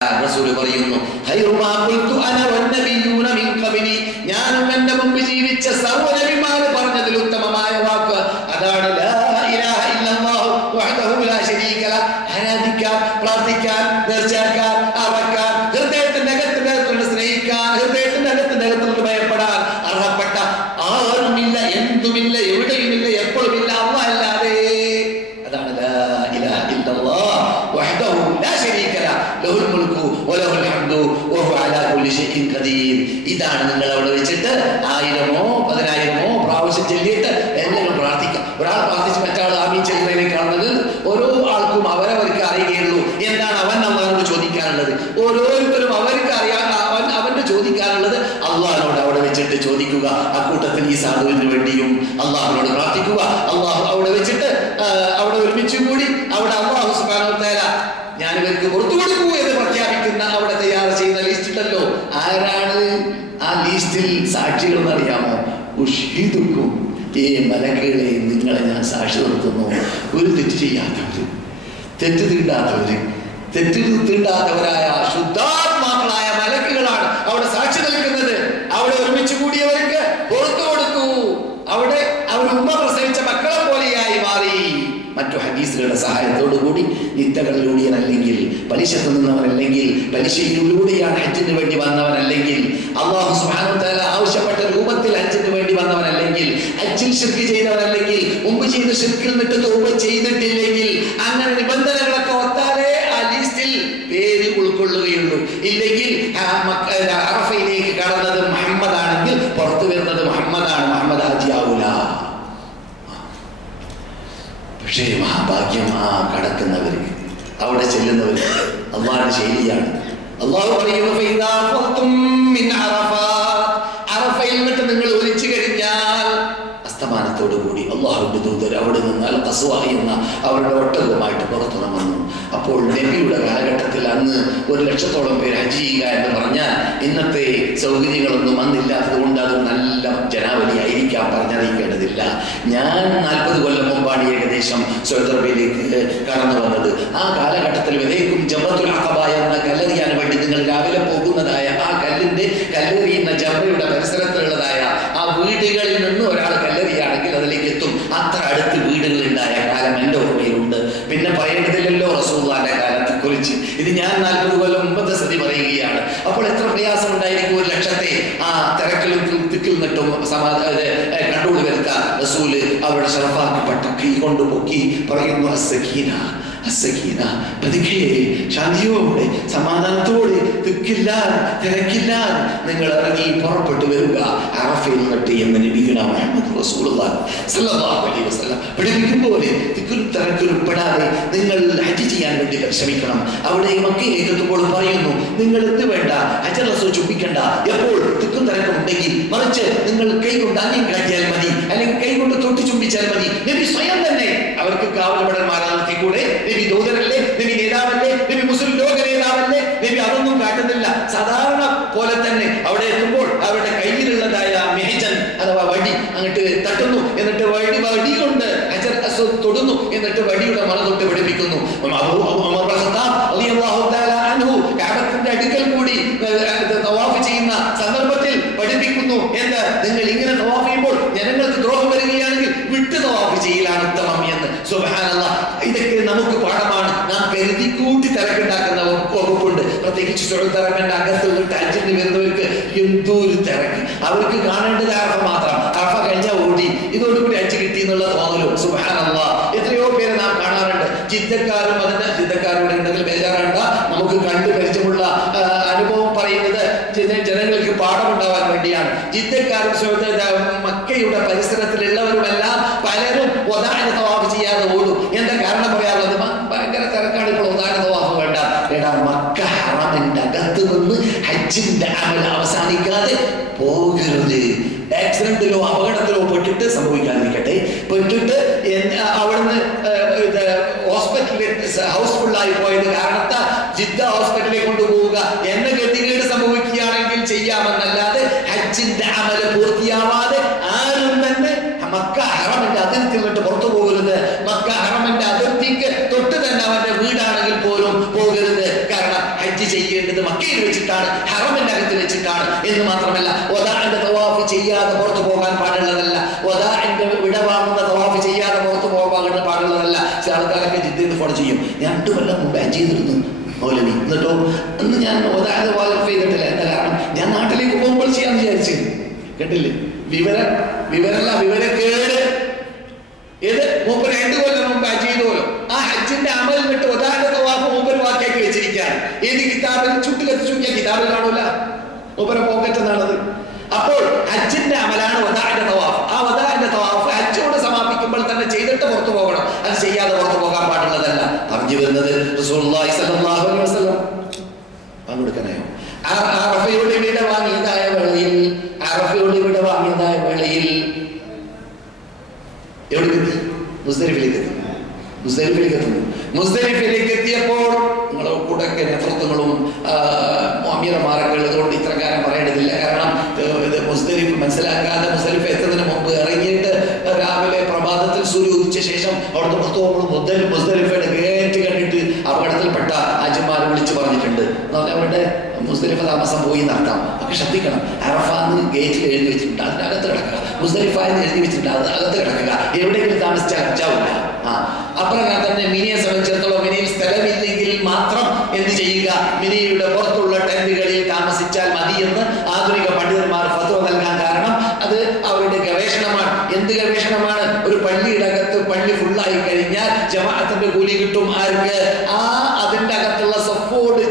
റസൂൽ പറയുന്നു ഖൈറുമാ ഖുൽതു അന വന്നബിയ്യൂന മിൻ ഖബ്ലി, ഞാനും എൻ്റെ മുമ്പ് ജീവിച്ച സർവ്വ നബിമാരും പറഞ്ഞതിൽ ഉത്തമമായ വാക്ക് അതാണ് ലാ ഇലാഹ ഇല്ലല്ലാഹു വഹ്ദഹു ലാ ശരീക ലഹ്. ആരാധിക്കാൻ, പ്രാർത്ഥിക്കാൻ, നേർച്ചയാക്കാൻ, അറക്കാൻ, ഹൃദയത്തിന്റെ അകത്ത് സ്നേഹിക്കാൻ, ഹൃദയത്തിന്റെ അകത്ത് ഭയപ്പെടാൻ അർഹപ്പെട്ട ആരുമില്ല, എന്തുമില്ല, എവിടെയുമില്ല, എപ്പോഴുമില്ല അല്ലാഹ് അല്ലാതെ. അതാണ് ലാ ഇലാഹ ഇല്ലല്ലാഹ് വഹ്ദഹു ലാ ശരീക ലഹ് ലഹുൽ മുൽക്കു വലഹുൽ ഹംദു വഹുവ അലാ കുല്ലി ഷൈഇൻ ഖദീർ. ഇതാണ് നിങ്ങൾ അവിടെ വെച്ചിട്ട് 1000-ഓ 10,000-ഓ പ്രാവശ്യം ചൊല്ലിയിട്ട് എല്ലാവരും പ്രാർത്ഥിക്കാം. ഒരാൾ പ്രാർത്ഥിച്ച് മറ്റാൾ ആമീൻ ചെയ്യുന്നതിനേക്കാളുന്നത് ഓരോ ആൾക്കും അവരവർക്ക് അറിയുകയുള്ളൂ എന്താണ് അവൻ അള്ളാഹുവിനോട് ചോദിക്കാനുള്ളത്. ഓരോരുത്തരും അവർക്ക് അറിയാൻ അവന്റെ ചോദിക്കാനുള്ളത് അള്ളാഹിനോട് അവിടെ വെച്ചിട്ട് ചോദിക്കുക. അക്കൂട്ടത്തിൽ ഈ സാധുവിന് വേണ്ടിയും അള്ളാഹുവിനോട് പ്രാർത്ഥിക്കുക. അള്ളാഹു അവിടെ വെച്ചിട്ട് അവിടെ ഒരുമിച്ച് കൂടി അവിടെ അള്ളാഹു സുബ്ഹാനഹു വ തആല ഞാൻ ഇവർക്ക് പുറത്തു കൊടുക്കൂ എന്ന് പ്രഖ്യാപിക്കുന്ന അവിടെ തയ്യാർ ചെയ്യുന്ന ലിസ്റ്റ് ഉണ്ടല്ലോ. ആരാണ് ആ ലിസ്റ്റിൽ സാക്ഷികൾ എന്നറിയാമോ? ഉഷ്ഹിദുക്കും, ഈ മലക്കുകളെ നിങ്ങളെ ഞാൻ സാക്ഷി നിർത്തുന്നു. ഒരു തെറ്റ് ചെയ്യാത്തവര്, തെറ്റ് തീണ്ടാത്തവരായ ശുദ്ധാത്മാക്കളായ മലക്കുകളാണ് അവിടെ സാക്ഷി നിൽക്കുന്നത്. അവിടെ ഒരുമിച്ച് കൂടിയവർക്ക് പുറത്തു കൊടുത്തു. അവിടെ അവർ ഉമ്മ പ്രസവിച്ച മക്കളെ പോലെയായി മാറി. മറ്റു ഹദീസുകളുടെ സഹായത്തോടു കൂടി ഇത്തകളിലൂടെയനല്ലെങ്കിൽ, പലിശത്ത് നിന്നവനല്ലെങ്കിൽ, പലിശയിലൂടെയാണ് ഹജ്ജിന് വേണ്ടി വന്നവനല്ലെങ്കിൽ, അല്ലാഹു സുബ്ഹാനഹു വ തആല ആവശ്യപ്പെട്ട രൂപത്തിൽ ഹജ്ജിന് വേണ്ടി വന്നവനല്ലെങ്കിൽ, ഹജ്ജിൽ ശിർക്ക് ചെയ്തവനല്ലെങ്കിൽ, മുമ്പ് ചെയ്ത ശിർക്കിൽ നിന്നിട്ട് തൗബ ചെയ്തിട്ടില്ലെങ്കിൽ, അങ്ങനെ നിബന്ധനകളൊക്കെ ഒത്താലേ ആ ലിസ്റ്റിൽ പേര് ഉൾക്കൊള്ളുകയുള്ളൂ. ഇല്ലെങ്കിൽ അറഫയിലേക്ക് കടന്നത് മുഹമ്മദ് ആണെങ്കിൽ പുറത്തു വരുന്നത് മുഹമ്മദാണ്, മുഹമ്മദ് ഹാജിയാവൂല. പക്ഷേ മഹാഭാഗ്യം ആ കടക്കുന്നവർക്ക്, അവിടെ ചെല്ലുന്നവർക്ക് അള്ളാഹുവിന്റെ ശൈലിയാണ്. അള്ളാഹു പറയുന്നു അറഫയിൽ നിന്നിട്ട് നിങ്ങൾ ഒലിച്ചു കഴിഞ്ഞാൽ അസ്തമാനത്തോടു കൂടി അള്ളാഹുവിന്റെ ദൂതർ അവിടെ നിന്ന് അൽ ഖസ്വ എന്ന അവരുടെ ഒട്ടകവുമായിട്ട് പുറത്തു വന്നു. അപ്പോൾ നബിയുടെ കാലഘട്ടത്തിൽ അന്ന് 1,00,000-ഓളം പേര് ഹജ്ജ് ചെയ്യുക എന്ന് പറഞ്ഞാൽ ഇന്നത്തെ സൗകര്യങ്ങളൊന്നും അന്നില്ലാത്തത് കൊണ്ട് അത് നല്ല ജനാവലി ആയിരിക്കാം, പറഞ്ഞറിയിക്കേണ്ടതില്ല. ഞാൻ 40 കൊല്ലം മുമ്പാണ് ഏകദേശം സൗദി അറേബ്യയിലേക്ക് കടന്നു വന്നത്. ആ കാലഘട്ടത്തിൽ വരേക്കും ജംറത്തുൽ അഖബ എന്ന കല്ലെറിയാൻ വേണ്ടി നിങ്ങൾ രാവിലെ പോകുന്നതായ ആ കല്ലെറിയുന്ന ജംറയുടെ പരിസരത്തുള്ളതായ ആ വീടുകളിൽ നിന്ന് ഒരാൾ കല്ലെറിയാണെങ്കിൽ അതിലേക്ക് എത്തും. അത്ര അടുത്ത് വീടുകളുണ്ടായ കാലം എൻ്റെ ഓർമ്മയിലുണ്ട്. പിന്നെ പറയേണ്ടതില്ലല്ലോ റസൂലുള്ളാഹിന്റെ കാലത്തെ കുറിച്ച്. ഇത് ഞാൻ 40 കൊല്ലം മുമ്പത്തെ സ്ഥിതി പറയുകയാണ്. അപ്പോൾ എത്ര പ്രയാസം ഉണ്ടായിരിക്കും 1,00,000-ത്തെ ആ തിരക്കിലും തിക്കിൽ നിന്നിട്ടും കണ്ടുകൊണ്ടു വരുത്താൻ റസൂല് അവരുടെ ശറഫാക്കപ്പെട്ട കൈ കൊണ്ട് പൊക്കി പറയുന്നു അസ്സകീന, അസ്സകീന, പതുക്കെ ശാന്തിയോടെ സമാധാനത്തോടെ തിക്കില്ലാതെ തിരക്കില്ലാതെ നിങ്ങൾ ഇറങ്ങി പുറപ്പെട്ടു വരിക അറഫയിൽ നിന്നിട്ട് എന്ന് നബിയുനാ മുഹമ്മദ് റസൂലുള്ളാഹി സ്വല്ലല്ലാഹു അലൈഹി വസല്ലം പഠിപ്പിക്കും പോലെ തിക്കിലും തിരക്കിലും പെടാതെ നിങ്ങൾ ഹജ്ജ് ചെയ്യാൻ വേണ്ടി പരിശ്രമിക്കണം. അവിടെ മക്കയിലേക്ക് എത്തുമ്പോൾ പറയുന്നു നിങ്ങൾ എന്ത് വേണ്ട, ഹജ്ജർ റസൂൽ ചുംബിക്കണ്ട. എപ്പോൾ തിക്കും തിരക്കും ഉണ്ടെങ്കിൽ മറിച്ച് നിങ്ങൾ കൈ കൊണ്ട് ആംഗ്യം കാട്ടിയാൽ മതി, അല്ലെങ്കിൽ കൈ കൊണ്ട് തൊട്ട് ചുംബിച്ചാൽ മതി. നബി സ്വയം തന്നെ അവർക്ക് കാവൽപടന്മാരെ നിർത്തിക്കൂടെ? നബി ദൂതനല്ലേ, നബി നേതാവല്ലേ, നബി മുസ്ലിം ലോക നേതാവല്ലേ? നബി അതൊന്നും കാട്ടുന്നില്ല. സാധാരണ പോലെ തന്നെ അവിടെ എത്തുമ്പോൾ അവരുടെ കയ്യിലുള്ളതായ മെഹജൻ അഥവാ വടി അങ്ങോട്ട് തട്ടുന്നു. എന്നിട്ട് വടി കൊണ്ട് ഹജർ അസ്വദ് തൊടുന്നു. എന്നിട്ട് വടിയുടെ മല തൊട്ട് പഠിപ്പിക്കുന്നു. കഅബത്തിന്റെ അടുക്കൽ കൂടി തവാഫ് ചെയ്യുന്ന സന്ദർഭത്തിൽ പഠിപ്പിക്കുന്നു എന്ന് നിങ്ങൾ ഇങ്ങനെ തവാഫ് ചെയ്യുമ്പോൾ ജനങ്ങൾക്ക് ദ്രോഹം വരികയാണെങ്കിൽ വിട്ട് തവാഫ് ചെയ്യലാണ് ഉത്തമം എന്ന്. സുബ്ഹാനല്ലാഹ്, ഇതൊക്കെ നമുക്ക് പാഠമാണ്. നാം കരുതി കൂട്ടി തിരക്കുണ്ടാക്കുന്ന വകുപ്പുണ്ട്. പ്രത്യേകിച്ച് സൗദി അറേബ്യന്റെ അകത്ത് ഹജ്ജിന് വരുന്നവർക്ക് എന്തൊരു തിരക്ക്. അവർക്ക് കാണേണ്ടത് അറഫ മാത്രം. അറഫ കഴിഞ്ഞാൽ ഓടി, ഇതോടുകൂടി ഹജ്ജ് കിട്ടി എന്നുള്ള തോന്നലും. സുബ്ഹാനല്ലാഹ്, എത്രയോ പേരെ നാം കാണാറുണ്ട്. ജിദ്ദക്കാരും അതിന്റെ ജിദ്ദക്കാരുടെ ഉണ്ടെങ്കിൽ ബേജാറാണ്ട, നമുക്ക് കണ്ടു പരിചയമുള്ള അനുഭവം പറയുന്നത് ജനങ്ങൾക്ക് പാഠമുണ്ടാവാൻ വേണ്ടിയാണ്. ജിദ്ദക്കാരും മക്കയുടെ പരിസരത്തിലുള്ളവരുമെല്ലാം പലരും ഒതാന തവാഫ് ചെയ്യാതെ ഓടും. എന്താ കാരണം പറയാറുള്ളത്? ഭയങ്കര തിരക്കാണ്, ഇപ്പോൾ ഒതാന തവാഫ് വേണ്ട. എടാ, മക്ക ഹറമിന്റെ അകത്ത് നിന്ന് ഹജ്ജിന്റെ അമൽ അവസാനിക്കാതെ പോകരുത്. ആക്സിഡന്റിലോ അപകടത്തിലോ പെട്ടിട്ട് സംഭവിക്കാതിരിക്കട്ടെ, പെട്ടിട്ട് അവിടുന്ന് ഹോസ്പിറ്റലിൽ ഹൗസ്ഫുള്ളായി പോയത് കാരണത്താൽ ജിദ്ദ ഹോസ്പിറ്റലിലേക്ക് കൊണ്ടുപോവുക എന്ന ഗതികേട് സംഭവിക്കുകയാണെങ്കിൽ ചെയ്യാമെന്നല്ലാതെ ഹജ്ജിന്റെ അമല് പൂർത്തിയാവാതെ ആരും തന്നെ മക്ക ഹറമിന്റെ അതിർത്തി വിട്ട് പുറത്തു പോകരുത്. മക്ക ഹറമിന്റെ അതിർത്തിക്ക് തൊട്ട് തന്നെ അവന്റെ വീടാണെങ്കിൽ പോലും പോകരുത്. കാരണം ഹജ്ജ് ചെയ്യുക ചെയ്യേണ്ടത് മക്കയിൽ വെച്ചിട്ടാണ്, ഹറമിന്റെ അകത്ത് വെച്ചിട്ടാണ് എന്ന് മാത്രമല്ല വദാഇന്റെ തവാഫ് ചെയ്യാതെ പുറത്തു പോകാൻ പാടുള്ളതല്ല, വദാഇന്റെ വിടവാങ്ങുന്ന തവാഫ് ചെയ്യാതെ പുറത്തു പോകാൻ പാടുള്ളതല്ല. ചില ആൾക്കാരൊക്കെ ജിദ്ദയിൽ ഫോളോ ചെയ്യും. ഞാൻ 2 കൊല്ലം മുമ്പ് ഹജ്ജ് ചെയ്തിരുന്നു മൗലവി, എന്നിട്ടോ അന്ന് ഞാൻ വദാഇന്റെ തവാഫ് ചെയ്തിട്ടില്ല. എന്താ കാരണം? ഞാൻ നാട്ടിലേക്ക് പോകുമ്പോൾ ചെയ്യാന്ന് വിചാരിച്ചു. കേട്ടില്ലേ? വിവരക്കേട്. ഏത് മൂപ്പര് 2 കൊല്ലം മുമ്പ് ഹജ്ജ് ചെയ്തോലോ, ആ ഹജ്ജിന്റെ അമൽ വിട്ട് വദാഇന്റെ തവാഫ് മൂപ്പര് വാക്കിയാക്കി വെച്ചിരിക്കുകയാണ്. ഏത് കിതാബിൽ ചുട്ടിലെത്തിച്ചു നോക്കിയ കിതാബിൽ കാണൂല, മൂപ്പരെ പോക്കറ്റ് എന്നാണത്. അപ്പോൾ ഹജ്ജിന്റെ അമലാണ് വദാഇന്റെ തവാഫ്. ആ വദാഇന്റെ തവാഫ് ഹജ്ജോട് സമാപിക്കുമ്പോൾ തന്നെ ചെയ്തിട്ട് പുറത്തു പോകണം, അത് ചെയ്യാതെ പുറത്തു പോകാൻ പാടുള്ളതല്ല. പറഞ്ഞു വരുന്നത് റസൂലുള്ളാഹി സ്വല്ലല്ലാഹു അലൈഹി വസല്ലം പങ്കെടുക്കാനായോ അറഫയുടെ വിട വാങ്ങിയതായ വേളയിൽ, അറഫയുടെ വിട വാങ്ങിയതായ വേളയിൽ എവിടേക്കെത്തി? മുസ്ദലിഫിലേക്ക് എത്തി. മുസ്ദലിഫിലേക്ക് എത്തിയപ്പോൾ നിങ്ങളുടെ കൂടെ നേതൃത്വങ്ങളും അമീറമാരൊക്കെ ഉള്ളതുകൊണ്ട് ഇത്ര കാര്യം പറയേണ്ടതില്ല. കാരണം ഇത് മുസ്ദലിഫ് മനസ്സിലാക്കാതെ മുസ്ദലിഫ് എത്തുന്നതിന് മുമ്പ് ഇറങ്ങിയിട്ട് രാവിലെ പ്രഭാതത്തിൽ സൂര്യ ഉദിച്ച ശേഷം അവിടുത്തെ പുറത്തു പോകുമ്പോൾ മുസ്ദലിഫയുടെ ഗേറ്റ് കണ്ടിട്ട് അപകടത്തിൽപ്പെട്ട ഹാജിമാർ വിളിച്ചു പറഞ്ഞിട്ടുണ്ട്. അവരുടെ മുസ്ദലിഫ താമസം പോയി നടത്താം. ഒക്കെ ശ്രദ്ധിക്കണം. അറഫാന്ന് ഗേറ്റിൽ എഴുതി വെച്ചിട്ടുണ്ട്, അതിനകത്ത് കിടക്കുക. മുസ്ദലിഫ എന്ന് എഴുതി വെച്ചിട്ടുണ്ട്, അത് അകത്ത് കിടക്കുക. എവിടെയെങ്കിലും താമസിച്ചാൽ അച്ചാവില്ല. അപ്രകാരം തന്നെ മിനിയെ സംബന്ധിച്ചിടത്തോളം മിനിയിൽ സ്ഥലമില്ലെങ്കിൽ മാത്രം എന്ത് ചെയ്യുക? മിനിയുടെ പുറത്തുള്ള ടെന്റുകളിൽ താമസിച്ചാൽ മതി എന്ന് ആധുനിക പണ്ഡിതന്മാർ ഫത്വ നൽകാൻ കാരണം അത് അവരുടെ ഗവേഷണമാണ്. എന്ത് ഗവേഷണമാണ്? ഒരു പള്ളിയുടെ അകത്ത് പള്ളി ഫുള്ളായി കഴിഞ്ഞാൽ ജമാഅത്തിന്റെ കൂലി കിട്ടും. ആർക്ക്? അതിന്റെ അകത്തുള്ള സഫോട്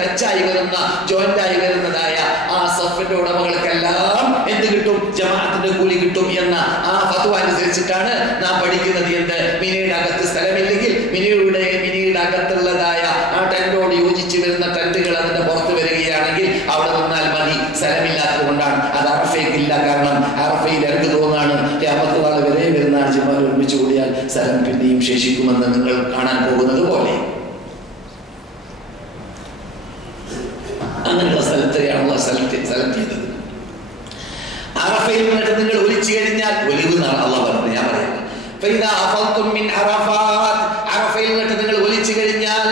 ടച്ചായി വരുന്ന, ജോയിന്റായി വരുന്നതായ ആ സഫിന്റെ ഉടമകൾക്കെല്ലാം എന്ത് കിട്ടും? ജമാഅത്തിന്റെ കൂലി കിട്ടും എന്ന ആ ഫത്വ അനുസരിച്ചിട്ടാണ് നാം പഠിക്കുന്നത്. എന്ത്? മിനിയുടെ അകത്ത് സ്ഥലമില്ലെങ്കിൽ മിനിയുടെ അകത്തുള്ളതായ ആ ടെന്റോട് യോജിച്ച് വരുന്ന ടെന്റുകൾ അതിന്റെ പുറത്ത് വരികയാണെങ്കിൽ അവിടെ നിന്നാൽ മതി. സ്ഥലമില്ലാത്തത് കൊണ്ടാണ്. അത് അറഫയ്ക്കില്ല. കാരണം അറഫയിൽ എനിക്ക് തോന്നാണ് ഖിയാമത്ത് നാൾ വരെ വരുന്ന ഹാജിമാർ ഒരുമിച്ച് കൂടിയാൽ സ്ഥലം പിന്നെയും ശേഷിക്കുമെന്ന് നിങ്ങൾ കാണാൻ പോകുന്നത് പോലെ അങ്ങനെയുള്ള സ്ഥലത്തെയാണല്ലോ സെലക്ട് ചെയ്തത്. അറഫയിൽ നിന്നിട്ട് നിങ്ങൾ ഒലിച്ചു കഴിഞ്ഞാൽ ഒലികുന്നാണ് അള്ളാഹ് പറഞ്ഞത്. ഞാൻ പറയാം, അറഫയിൽ നിന്നിട്ട് നിങ്ങൾ ഒലിച്ചു കഴിഞ്ഞാൽ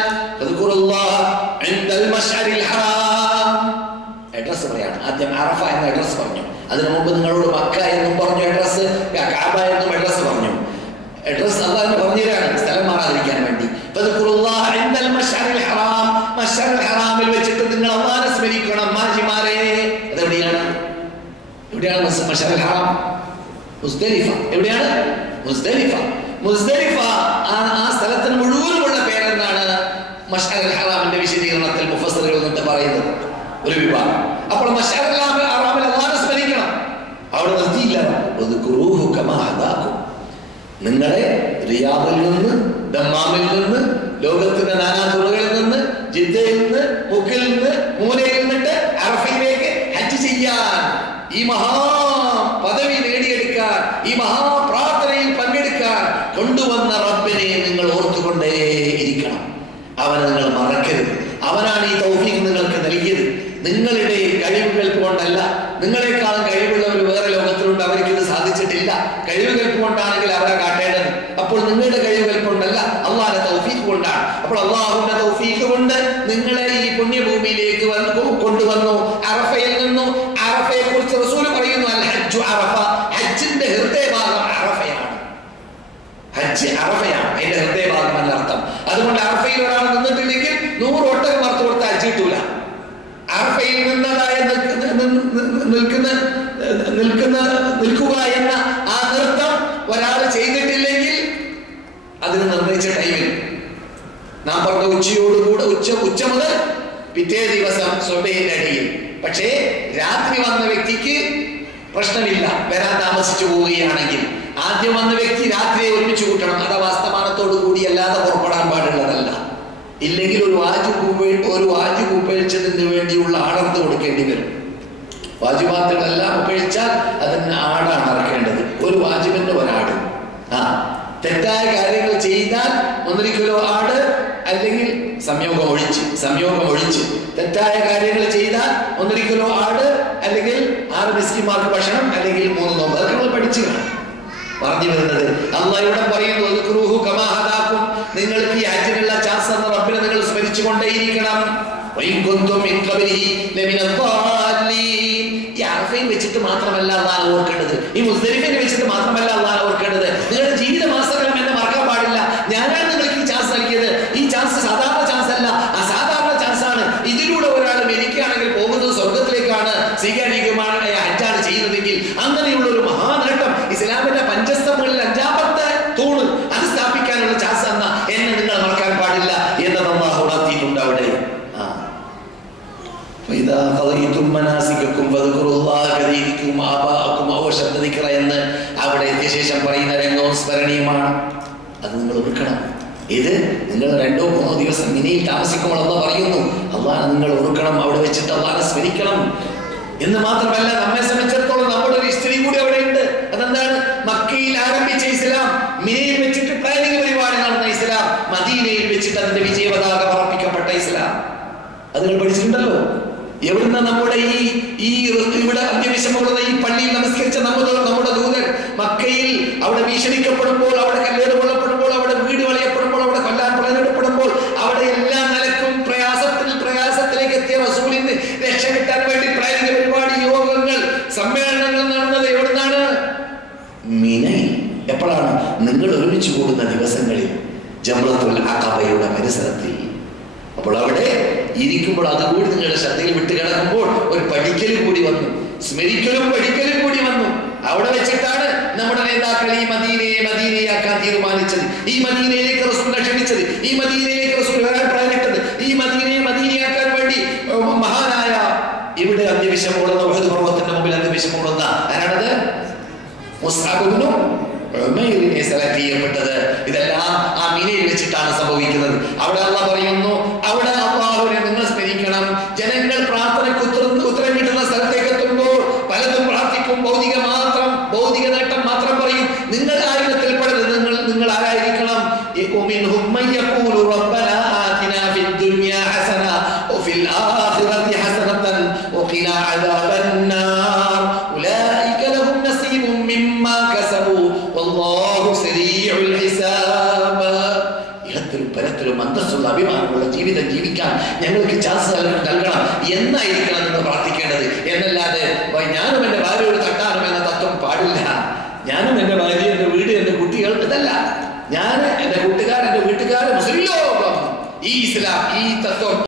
അഡ്രസ് പറയാണ്. ആദ്യം അറഫ എന്ന അഡ്രസ് പറഞ്ഞു. അതിനു മുമ്പ് നിങ്ങളോട് മക്ക എന്നും പറഞ്ഞു അഡ്രസ്, കഅബ എന്നും അഡ്രസ് പറഞ്ഞു. അഡ്രസ് അള്ളാഹ് പറഞ്ഞു തരാണ് സ്ഥലം മാറാതിരിക്കാൻ വേണ്ടി. ഹറാമിൽ വെച്ചിട്ട് നിങ്ങൾ അള്ളാഹനെ സ്മരിക്കണം മാജിമാരെ. അതെവിടെയാണ്? മശ്അറുൽ ഹറാം? മുസ്ദലിഫ. എവിടെയാണ്? മുസ്ദലിഫ. ആ സ്ഥലത്തിന് മുഴുവനുമുള്ള പേരെന്താണ്? മശ്അറുൽ ഹറാമിന്റെ വിശദീകരണത്തിൽ മുഫസ്സിറുകൾ എന്നിട്ട് പറയുന്നത് ഒരു വിഭാഗം. അപ്പോൾ മശ്അറുൽ ഹറാമിൽ അള്ളാഹനെ സ്മരിക്കണം. അവിടെ നിർത്തിയില്ല. നിങ്ങളെ റിയാദിൽ നിന്ന്, ദമ്മാമിൽ നിന്ന്, ലോകത്തിന്റെ നാനാതുറകളിൽ നിന്ന്, ജിദ്ദയിൽ നിന്ന്, മുക്കിൽ നിന്ന്, മൂലയിൽ നിന്നിട്ട് അറഫയിലേക്ക് ഹജ്ജ് ചെയ്യാൻ, ഈ മഹാ പദവി നേടിയെടുക്കാൻ, ഈ മഹാപ്രാർത്ഥനയിൽ പങ്കെടുക്കാൻ കൊണ്ടുവന്ന റബ്ബിനെ നിങ്ങൾ ഓർത്തുകൊണ്ടേ ഇരിക്കണം. അവനെ നിങ്ങൾ മറക്കരുത്. അവനാണ് ഈ തൗഫീഖ് നിങ്ങൾക്ക് നൽകിയത്. നിങ്ങളുടെ കഴിവുകൾ കൊണ്ടല്ല. നിങ്ങളെക്കാളും കഴിവുള്ളവർ വേറെ ലോകത്തിലുണ്ട്, അവർക്ക് ഇത് സാധിച്ചിട്ടില്ല. കഴിവുകൾ കൊണ്ടാണെങ്കിൽ അവരെ കാട്ടേണ്ടത്. അപ്പോൾ നിങ്ങളുടെ കഴിവുകൾ കൊണ്ടല്ല, അള്ളാഹുവിന്റെ തൗഫീഖ് കൊണ്ടാണ്. അപ്പോൾ അള്ളാഹുവിന്റെ തൗഫീഖ് കൊണ്ട് നിങ്ങളെ ഈ പുണ്യഭൂമിയിലേക്ക് കൊണ്ടുവന്നു. അറഫയിൽ നിന്നു. അറഫയെ കുറിച്ച് റസൂൽ പറയുന്നു, അൽ ഹജ്ജു അറഫ. ഹജ്ജിന്റെ ഹൃദയഭാഗം അറഫയാണ്. ഹജ്ജ് അറഫയാണ്, അതിന്റെ ഹൃദയഭാഗം എന്നർത്ഥം. അതുകൊണ്ട് അറഫയിൽ ഒരാൾ നിന്നിട്ടില്ലെങ്കിൽ 100 ഒട്ടകം മറത്തു കൊടുത്ത് ഹജ്ജ് കിട്ടൂല. അറഫയിൽ നിന്നതായ നിൽക്കുക എന്ന ആ നൃത്തം ഒരാൾ ചെയ്തിട്ടില്ലെങ്കിൽ അതിന് നിർണയിച്ച ടൈമിൽ നാം പറഞ്ഞ ഉച്ചയോടുകൂടെ ഉച്ച മുതൽ പിറ്റേ ദിവസം സുബഹിന്റെ ഇടയിൽ. പക്ഷേ രാത്രി വന്ന വ്യക്തിക്ക് പ്രശ്നമില്ല, വരാൻ താമസിച്ചു പോവുകയാണെങ്കിൽ. ആദ്യം വന്ന വ്യക്തി രാത്രിയെ ഒരുമിച്ച് കൂട്ടണം. അഥവാ അസ്തമാനത്തോടു കൂടി അല്ലാതെ പുറപ്പെടാൻ പാടുള്ളതല്ല. ഇല്ലെങ്കിൽ ഒരു വാജിബ് ഉപേക്ഷിച്ചതിന് വേണ്ടിയുള്ള ആടർത്ത് കൊടുക്കേണ്ടി വരും. വാജിബാത്തുകളെല്ലാം ഉപേക്ഷിച്ചാൽ അതിന് ആടാണ് ഇറക്കേണ്ടത്. ഒരു വാജിബിന്റെ ഒരാട്. തെറ്റായ കാര്യങ്ങൾ ചെയ്താൽ 1.5 കിലോ ആട്, അല്ലെങ്കിൽ സംയോഗം ഒഴിച്ച് തെറ്റായ കാര്യങ്ങൾ ചെയ്താൽ 1.5 കിലോ ആട്, അല്ലെങ്കിൽ 6 മിസ്കിന്മാർക്ക് ഭക്ഷണം, അല്ലെങ്കിൽ 3 നോമ്പ്. അതൊക്കെ നമ്മൾ പഠിച്ചു കാണും. പറഞ്ഞു വരുന്നത് അല്ലാഹ് ഇവിടെ പറയുന്നു, നിങ്ങൾക്ക് ഈ ഹജ്ജിനുള്ള ചാൻസ് എന്ന റബ്ബിനെ നിങ്ങൾ സ്മരിച്ചു കൊണ്ടേയിരിക്കണം. ഈ അറഫയിൽ വെച്ചിട്ട് മാത്രമല്ല അള്ളാഹ് ഓർക്കേണ്ടത്, ഈ മുസ്ദലിഫയിൽ വെച്ചിട്ട് മാത്രമല്ല അള്ളാഹ് ഓർക്കേണ്ടത്. നിങ്ങളുടെ ജീവിത മാസങ്ങളും എന്നെ മറക്കാൻ പാടില്ല. ഞാനാണ് നിങ്ങൾക്ക് ഈ ചാൻസ് നൽകിയത്. ഈ ചാൻസ് സാധാരണ ചാൻസ് അല്ല, അസാധാരണ ചാൻസ് ആണ്. ഇതിലൂടെ ഒരാൾ മരിക്കുകയാണെങ്കിൽ പോകുന്നത് സ്വർഗത്തിലേക്കാണ്, സ്വീകാര്യമായ ഹജ്ജാണ് ചെയ്യുന്നതെങ്കിൽ അങ്ങനെയുള്ള ഒരു മഹാനേട്ടം ഇസ്ലാമിന്റെ പഞ്ചസ്തംഭങ്ങളിൽ 5ാമത്തെ തൂണ് അത് സ്ഥാപിക്കാനുള്ള ചാൻസ് എന്ന എന്നെ നിങ്ങൾ മറക്കാൻ പാടില്ല എന്നത് അല്ലാഹു ഉണർത്തിയിട്ടുണ്ട് അവിടെ. എന്ന് അവിടെ എത്തിയ ശേഷം പറയുന്ന രംഗവും സ്മരണീയമാണ്. അത് നിങ്ങൾ ഓർക്കണം. ഇത് നിങ്ങൾ 2-3 ദിവസം മിനയിൽ താമസിക്കുമ്പോൾ അള്ളാഹ് പറയുന്നു, അള്ളാഹ് നിങ്ങൾ ഓർക്കണം, അവിടെ വെച്ചിട്ട് അള്ളാഹനെ സ്മരിക്കണം എന്ന് മാത്രമല്ല, നമ്മെ സംബന്ധിച്ചിടത്തോളം നമ്മുടെ ഒരു ഹിസ്റ്ററി കൂടി അവിടെ ഉണ്ട്. അതെന്താണ്? മക്കയിൽ ആരംഭിച്ച ഇസ്ലാം, മിനയിൽ വെച്ചിട്ട് പ്ലാനിംഗ് പരിപാടി നടന്ന ഇസ്ലാം, മദീനയിൽ വെച്ചിട്ട് അതിന്റെ വിജയ പതാക പറപ്പിക്കപ്പെട്ട ഇസ്ലാം. അത് നിങ്ങൾ പഠിച്ചിട്ടുണ്ടല്ലോ. എവിടുന്ന നമ്മുടെ ഈ ഇവിടെ അന്ത്യവിഷമമുള്ള ഈ പള്ളിയിൽ നമസ്കരിച്ച നമ്മുടെ ദൂതൻ മക്കയിൽ അവിടെ ഭീഷണിക്കപ്പെടുമ്പോൾ, അവിടെ കല്ലേറ് കൊള്ളപ്പെടുമ്പോൾ, അവിടെ വീട് വളയപ്പെടുമ്പോൾ, അവിടെ കൊല്ലാൻ പ്ലാനിടപ്പെടുമ്പോൾ, അവിടെ എല്ലാ നിലക്കും പ്രയാസത്തിലേക്ക് എത്തിയ റസൂലിന് രക്ഷ കിട്ടാൻ വേണ്ടി പ്ലാനിംഗ് പരിപാടി, യോഗങ്ങൾ, സമ്മേളനങ്ങൾ നടന്നത് എവിടുന്നാണ്? മിനയിൽ. എപ്പോഴാണ്? നിങ്ങൾ ഒരുമിച്ച് കൂടുന്ന ദിവസങ്ങളിൽ, ജംറത്തുൽ അഖബയുടെ പരിസരത്തിൽ. അപ്പോൾ അവിടെ ഇരിക്കുമ്പോൾ അതുകൂടി നിങ്ങളുടെ ശ്രദ്ധയിൽ വിട്ട് കിടക്കുമ്പോൾ ഒരു പഠിക്കൽ കൂടി വന്നു, സ്മരിക്കലും പഠിക്കലും കൂടി വന്നു. അവിടെ വെച്ചിട്ടാണ് നമ്മുടെ നേതാക്കൾ ഈ മദീനയാക്കാൻ തീരുമാനിച്ചത്, ഈ മദീനയിലേക്ക് റസൂലിനെ ക്ഷണിച്ചത്, ഈ മദീനയിലേക്ക് റസൂൽ വരാൻ പ്രായപ്പെട്ടത്, ഈ മദീനയാക്കാൻ വേണ്ടി മഹാനായ ഇവിടെ അന്ത്യവിഷമോടുന്ന ഉഹദ് പർവ്വതത്തിന്റെ മുമ്പിൽ അന്ത്യവിഷമോടുന്ന ആരാണത്? മുസ്അബ് ഇബ്നു ഉമൈറിനെ സെലക്ട് ചെയ്യപ്പെട്ടത്. ഇതെല്ലാം ആ മിനയിൽ വെച്ചിട്ടാണ് സംഭവിക്കുന്നത്. അവിടെ അള്ളാഹ് പറയുന്നു, അവിടെ അല്ലാഹുവിനെ നിങ്ങൾ സ്മരിക്കണം. ജനങ്ങൾ പ്രാർത്ഥനയ്ക്ക് ഉത്തരം കിട്ടുന്ന സ്ഥലത്തേക്ക് എത്തുമ്പോൾ പലതും പ്രാർത്ഥിക്കും, ഭൗതിക നേട്ടം മാത്രം പറയും. നിങ്ങൾ ആയിരത്തിൽ പെടരുത്. നിങ്ങൾ ആരായിരിക്കണം? പരത്തിലും അന്തസ്സുള്ള അഭിമാനമുള്ള ജീവിതം ജീവിക്കാൻ ഞങ്ങൾക്ക് ചാൻസ് നൽകണം എന്നായിരിക്കണം നിങ്ങൾ പ്രാർത്ഥിക്കേണ്ടത്. എന്നല്ലാതെ ഞാനും എന്റെ ഭാര്യയോട് തട്ടാനും എന്ന തത്വം പാടില്ല. ഞാനും എന്റെ ഭാര്യ, എന്റെ വീട്, എന്റെ കുട്ടികൾ, ഇതല്ല. ഞാൻ, എന്റെ കൂട്ടുകാർ, എന്റെ വീട്ടുകാർ, മുസ്ലിം ലോകം, ഈ ഇസ്ലാം, ഈ തത്വം